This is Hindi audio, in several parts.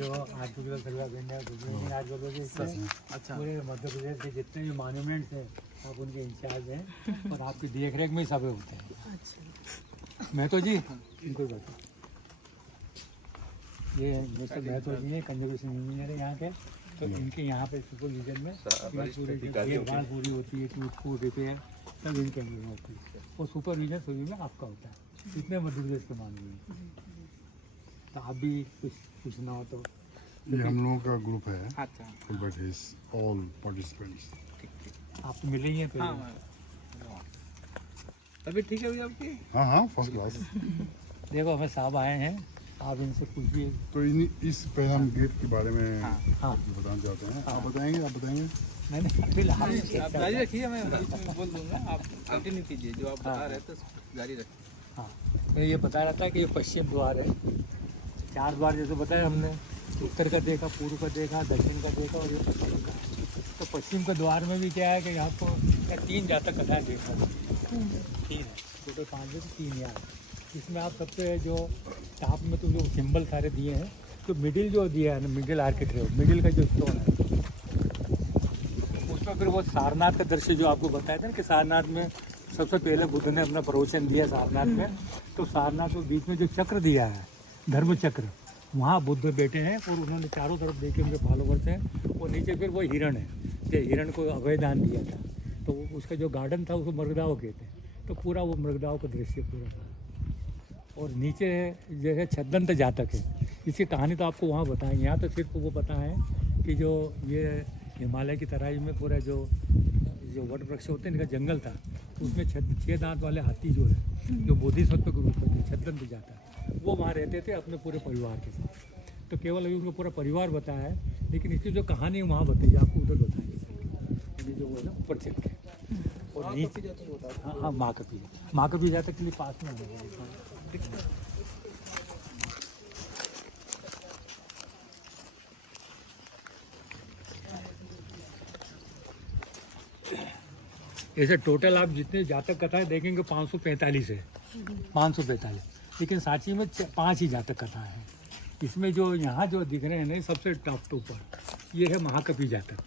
जो आर्टिकल सर्वे ऑफ इंडिया अच्छा पूरे मध्य प्रदेश के जितने भी मॉन्यूमेंट्स हैं आप उनके इंचार्ज हैं और आपकी देख रेख में सब होते हैं। अच्छा महतो जी इनको बताओ, ये मिस्टर महतो जी हैं, कंजर्वेशन इंजीनियर है यहाँ के। तो इनके यहाँ पे सुपरविजन में पूरी देखभाल पूरी होती है, टूट फूट रिपेयर सब इनके अंदर होती है और सुपरविजन सभी में आपका होता है। इतने मध्य प्रदेश के मामले में तो आप भी कुछ पूछना हो तो। ये हम लोगों का ग्रुप है। अच्छा Fulbright is all participants। आप तो मिले ही हैं पहले। हाँ तभी ठीक है भैया आपकी। हाँ हाँ फर्स्ट क्लास। देखो हमें साहब आए हैं, आप इनसे पूछिए। तो इस पहलगाम गेट के बारे में हाँ जो बताना चाहते हैं आप बताएंगे। नहीं फिलहाल आप जारी रखिए, मैं बीच में बोल दूंगा, आप कंटिन्यू कीजिए जो आप बता रहे थे जारी रखिए। हाँ मैं ये बता रहा था कि ये पश्चिम द्वार है। 4 द्वार जैसे बताया हमने, उत्तर का देखा, पूर्व का देखा, दक्षिण का देखा और ये पश्चिम का। तो पश्चिम के द्वार में भी क्या है कि यहाँ को 3 जातक कथाएँ देखा, 3 है टोटल 5 में, तो 3 यहाँ। इसमें आप सबसे जो टॉप में तो जो सिंबल सारे दिए हैं, तो मिडिल जो दिया है ना, मिडिल आर्किटेक्ट, मिडिल का जो स्टोन है उसमें फिर वो सारनाथ का दृश्य जो आपको बताया था ना कि सारनाथ में सबसे पहले बुद्ध ने अपना प्रवचन दिया सारनाथ में। तो सारनाथ के बीच में जो चक्र दिया है, धर्म चक्र, वहाँ बुद्ध बैठे हैं और उन्होंने चारों तरफ देखे, उनके फॉलोवर्स हैं। और नीचे फिर वो हिरण है, जो हिरण को अभय दान दिया था, तो उसका जो गार्डन था उसको मृगदाव कहते हैं। तो पूरा वो मृगदाव का दृश्य पूरा था। और नीचे जो है छद्दंत जातक है, इसकी कहानी तो आपको वहाँ बताएंगे। यहाँ तो सिर्फ वो पता है कि जो ये हिमालय की तराई में पूरा जो वट वृक्ष होते हैं, इनका जंगल था, उसमें 6 दांत वाले हाथी जो है, जो बोधिसत्व के रूप में थे, छद्दंत जातक, वो वहाँ रहते थे अपने पूरे परिवार के साथ। तो केवल अभी उनका पूरा परिवार बताया है, लेकिन इसकी जो कहानी वहाँ बताइए, आपको उधर बताएंगे जो वो है ना ऊपर चल के। और नीचे हाँ हाँ महाकपी जातक के लिए पास में है। ऐसे टोटल आप जितने जातक कथाएं देखेंगे 545 है, 545, लेकिन सांची में 5 ही जातक कथा है। इसमें जो यहाँ जो दिख रहे हैं ना सबसे टॉप टू पर ये है महाकपि जातक।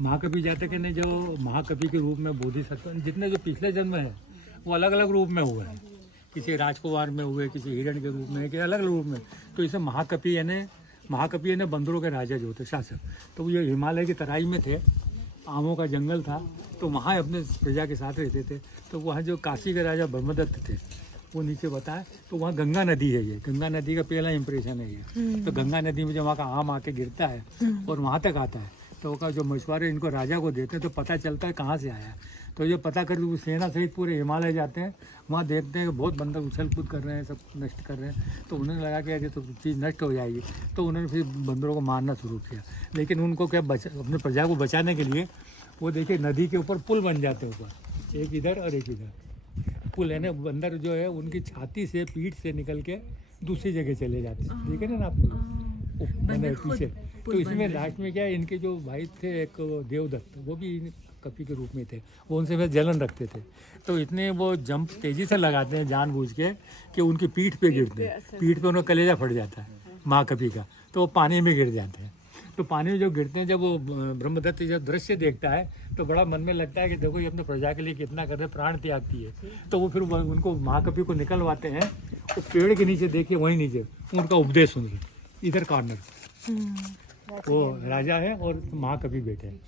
महाकपि जातक ने जो महाकपि के रूप में बोधिसत्व, जितने जो पिछले जन्म है वो अलग अलग रूप में हुए हैं, किसी राजकुमार में हुए, किसी हिरण के रूप में, कि अलग अलग रूप में। तो इसे महाकपि यानी बंदरों के राजा जो थे, शासक। तो ये हिमालय की तराई में थे, आमों का जंगल था, तो वहाँ अपने प्रजा के साथ रहते थे। तो वहाँ जो काशी के राजा ब्रह्मदत्त थे वो नीचे बताए, तो वहाँ गंगा नदी है। ये गंगा नदी का पहला इम्प्रेशन है ये। तो गंगा नदी में जब वहाँ का आम आके गिरता है और वहाँ तक आता है, तो उसका जो मशवरे इनको राजा को देते हैं, तो पता चलता है कहाँ से आया। तो ये पता कर वो सेना सहित पूरे हिमालय जाते हैं, वहाँ देखते हैं कि बहुत बंदर उछल कूद कर रहे हैं, सब नष्ट कर रहे हैं। तो उन्होंने लगा कि तो चीज़ नष्ट हो जाएगी, तो उन्होंने फिर बंदरों को मारना शुरू किया। लेकिन उनको क्या अपने प्रजा को बचाने के लिए वो देखिए नदी के ऊपर पुल बन जाते हैं, ऊपर एक इधर और एक इधर पुल है ना। बंदर जो है उनकी छाती से, पीठ से निकल के दूसरी जगह चले जाते हैं, ठीक है ना आपको पीछे। तो इसमें लास्ट में क्या है, इनके जो भाई थे एक देवदत्त, वो भी कपि के रूप में थे, वो उनसे फिर जलन रखते थे। तो इतने वो जंप तेज़ी से लगाते हैं जानबूझ के कि उनकी पीठ पे गिरते हैं, पीठ पे उनका कलेजा फट जाता है महाकपि का, तो वो पानी में गिर जाते हैं। तो पानी में जो गिरते हैं, जब वो ब्रह्मदत्त जब दृश्य देखता है तो बड़ा मन में लगता है कि देखो ये अपने प्रजा के लिए कितना कर रहे, प्राण त्याग किए। तो वो फिर उनको महाकपि को निकलवाते हैं, वो पेड़ के नीचे देखिए, वहीं नीचे उनका उपदेश सुन रहे, इधर कॉर्नर वो राजा है और महाकपि बैठे हैं,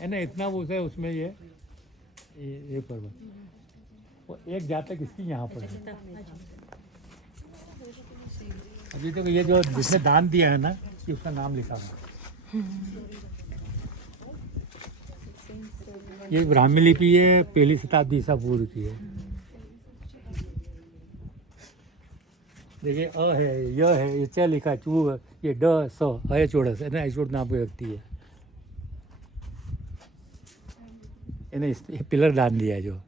है ना। इतना वो है उसमें ये पर्वत, वो एक जातक इसकी यहाँ पर है। अभी तो ये जो जिसने दान दिया है ना, कि उसका नाम लिखा हुआ। ये ब्राह्मी लिपि है, 1ली शताब्दी ईसा पूर्व की है। देखिए अ है, य है, ये च लिखा, चू है, ये ड स है, चोड़स है ना, चोड़ नाम की व्यक्ति है। इन्हें पिलर दान दिया है जो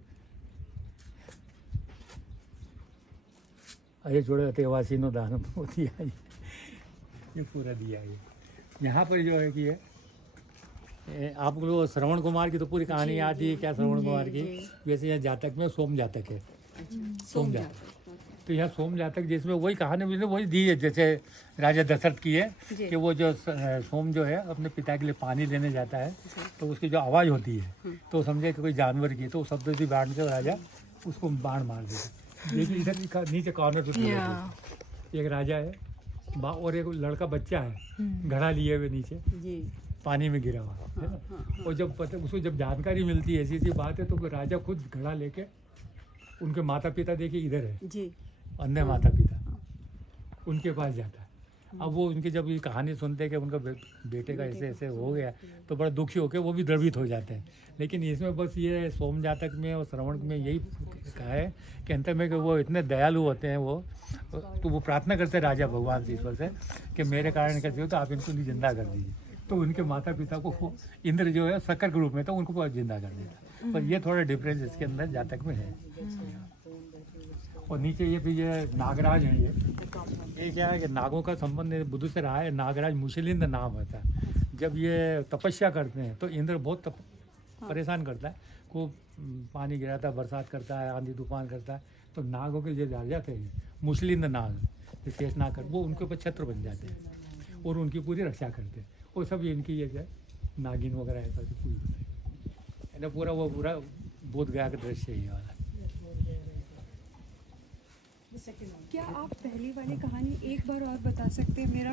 अये जोड़े तेवासी नो दान दिया है, ये पूरा दिया है। यहाँ पर जो है कि आप लोग श्रवण कुमार की तो पूरी कहानी याद ही है क्या, श्रवण कुमार की। वैसे यहाँ जातक में सोम जातक है, सोम जातक तो यहाँ सोम जातक जिसमें वही कहानी मैंने वही दी है जैसे राजा दशरथ की है जी। कि वो जो सोम जो है अपने पिता के लिए पानी लेने जाता है तो उसकी जो आवाज़ होती है तो समझे कि कोई जानवर की, तो वो शब्द से बाढ़ से राजा उसको बाण मार देता। देखिए इधर नीचे कॉर्नर पे एक राजा है और एक लड़का बच्चा है घड़ा लिए हुए नीचे जी पानी में गिरा हुआ है ना। और जब पता उसको जब जानकारी मिलती है ऐसी ऐसी बात है तो वो राजा खुद घड़ा लेके उनके माता पिता देखिए इधर है जी अन्य माता पिता उनके पास जाता है। अब वो उनकी जब ये कहानी सुनते हैं कि उनका बेटे का ऐसे ऐसे हो गया तो बड़ा दुखी होकर वो भी द्रवित हो जाते हैं। लेकिन इसमें बस ये सोम जातक में और श्रवण में यही कहा है कि अंत में कि वो इतने दयालु होते हैं वो, तो वो प्रार्थना करते हैं राजा भगवान से ईश्वर से कि मेरे कारण कैसे हो तो आप इनको जिंदा कर दीजिए। तो उनके माता पिता को इंद्र जो है शक्कर के रूप में तो उनको जिंदा कर देता। पर ये थोड़ा डिफरेंस इसके अंदर जातक में है। और नीचे ये भी ये नागराज है। ये क्या है कि नागों का संबंध बुद्ध से रहा है। नागराज मुशलिंद नाम होता है। जब ये तपस्या करते हैं तो इंद्र बहुत परेशान करता है, खूब पानी गिराता है, बरसात करता है, आंधी तूफान करता है। तो नागों के जो राजा थे मुशलिंद नाग शेष नाग कर वो उनके ऊपर छत्र बन जाते हैं और उनकी पूरी रक्षा करते हैं। वो सब इनकी ये है नागिन वगैरह ऐसा पूरी है ना। पूरा वो पूरा बोध गया का दृश्य है ये वाला। क्या आप पहली वाली कहानी एक बार और बता सकते हैं? मेरा